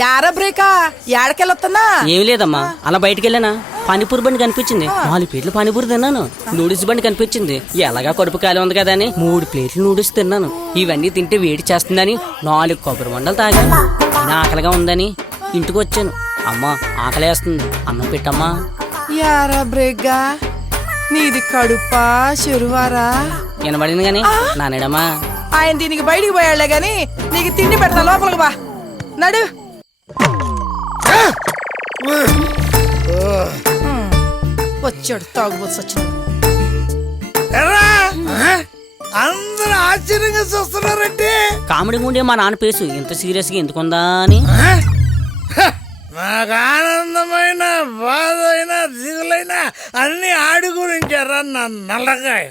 యారా బ్రేకా ఏడకెళ్ళొస్తున్నా? ఏమి లేదమ్మా, అలా బయటికి వెళ్ళానా పానీపూరి బండి కనిపించింది, 4 ప్లేట్లు పానీపూరి తిన్నాను. నూడిల్స్ బండి కనిపించింది, ఎలాగా కడుపు ఖాళీ ఉంది కదా అని 3 ప్లేట్లు నూడిల్స్ తిన్నాను. ఇవన్నీ తింటే వేడి చేస్తుందని 4 కొబ్బరి మండలు తాగాను. ఆకలిగా ఉందని ఇంటికి వచ్చాను. అమ్మా ఆకలేస్తుంది, అన్నం పెట్టమ్మా. యారా బ్రేక్గా నీది కడుపా చెరువారా? వినబడింది గాని నానేడమ్మా. ఆయన దీనికి బయటికి పోయాళ్లే గాని నీకు తిండి పెడతా, లోపలికి బా. నడు. వచ్చాడు తాగుబోతు వచ్చినాడు. అందరూ ఆశ్చర్యంగా చూస్తున్నారంటే కామెడీ ముందే మా నాన్న పేసు ఇంత సీరియస్ గా ఎందుకుందా అని. నాకు ఆనందమైన బాధ అయినా దిగులైనా అన్ని ఆడి గురించారా నా నల్లగాయ.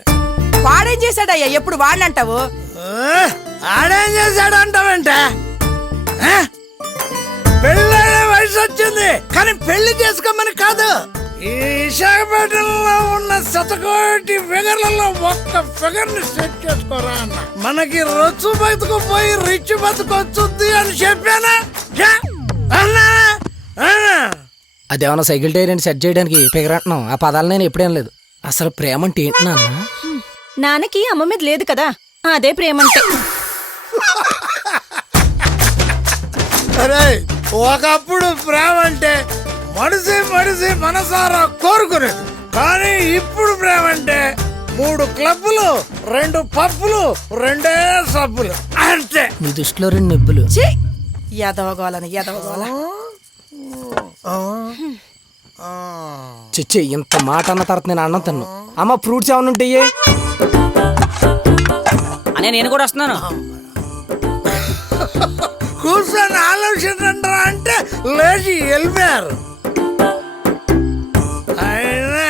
వాడేం చేశాడయ్యా? ఎప్పుడు వాడినంటావు? ఆడేం చేశాడు అంటావంటే, పెళ్ళైన వయసు వచ్చింది కానీ పెళ్లి చేసుకోమని కాదు. ఈ విశాఖపట్నంలో ఉన్న 100 ఫిగర్లలో ఒక్క ఫిగర్ ని సెట్ చేసుకోరా అన్న. మనకి రొచ్చు బతుకు పోయి రిచ్ బతుకొచ్చుద్ది అని చెప్పానా? అదేమన్నా సైకిల్ టైర్ అని సెట్ చేయడానికి ఫిగర్ అంటున్నాం. ఆ పదాలు నేను ఎప్పుడేం లేదు. అసలు ప్రేమ అంటే ఏంటి నాన్న? నాన్నకి అమ్మ మీద లేదు కదా, అదే ప్రేమంటే. అరే ఒకప్పుడు ప్రేమ అంటే మనిషి మనసారా కోరుకునేది, కానీ ఇప్పుడు ప్రేమ అంటే 3 క్లబ్బులు, 2 పప్పులు, 2 సబ్బులు అంతే. నీ దృష్టిలో 2 నిబ్బులు. ఎదవగోలని ఎదవగోల. చిచ్చి ఇంత మాట అన్న తర్వాత నేను అన్నం తిన్ను. అమ్మ ఫ్రూట్స్ ఏమైనా ఉంటాయి? అనే నేను కూడా వస్తున్నాను. కూర్చొని ఆలోచించండి అంటే లేచి వెళ్ళిపోయారు. అయినా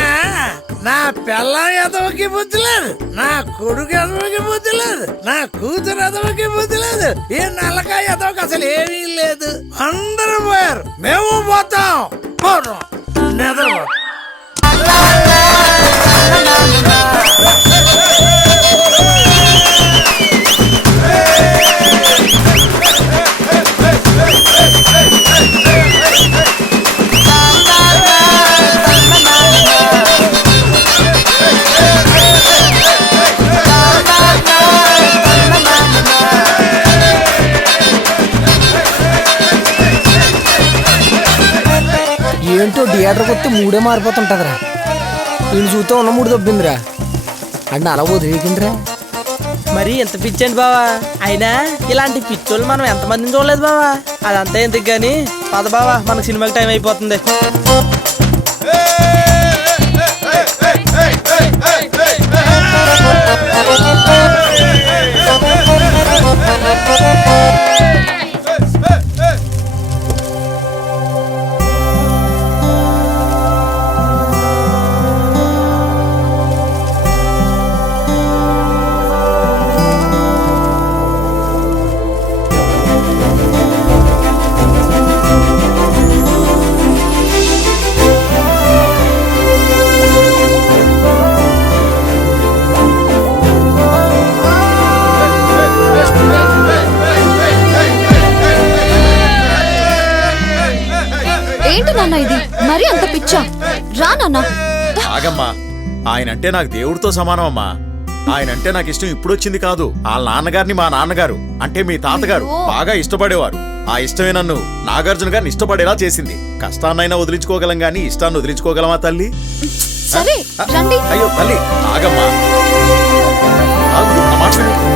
నా పిల్లం ఎదవకి బుద్ధి లేదు, నా కొడుకు ఎదవకి బుద్ధి లేదు, నా కూతురు ఎదవకి బుద్ధి లేదు, ఈ నల్లకాయ ఎదవకి అసలు ఏమీ లేదు. అందరూ పోయారు, మేము పోతాం. నిద్రపో. ఏంటో థియేటర్కి వస్తే మూడే మారిపోతుంటదిరా. నేను చూస్తే ఉన్న 3 దొబ్బిందిరా. అంటే అలా వదిలేకిందిరా. మరి ఎంత పిచ్చండి బావా. అయినా ఇలాంటి పిచ్చోళ్ళు మనం ఎంతమందిని చూడలేదు బావా. అదంతా ఎందుకు గాని పద బావా, మనకు సినిమాకి టైం అయిపోతుంది. ఏంటి నాన్న ఇది? మరి అంత పిచ్చా? రా నాన్న. ఆగమ్మా, ఆయనంటే నాకు దేవుడితో సమానం అమ్మా. ఆయనంటే నాకు ఇష్టం ఇప్పుడు వచ్చింది కాదు. వాళ్ళ నాన్నగారిని మా నాన్నగారు అంటే మీ తాతగారు బాగా ఇష్టపడేవారు. ఆ ఇష్టమే నన్ను నాగార్జున గారిని ఇష్టపడేలా చేసింది. కష్టాన్నైనా వదిలించుకోగలం గాని ఇష్టాన్ని వదిలించుకోగలమా తల్లి? సరే రండి. అయ్యో తల్లి ఆగమ్మా, ఆగు, నా మాట విను.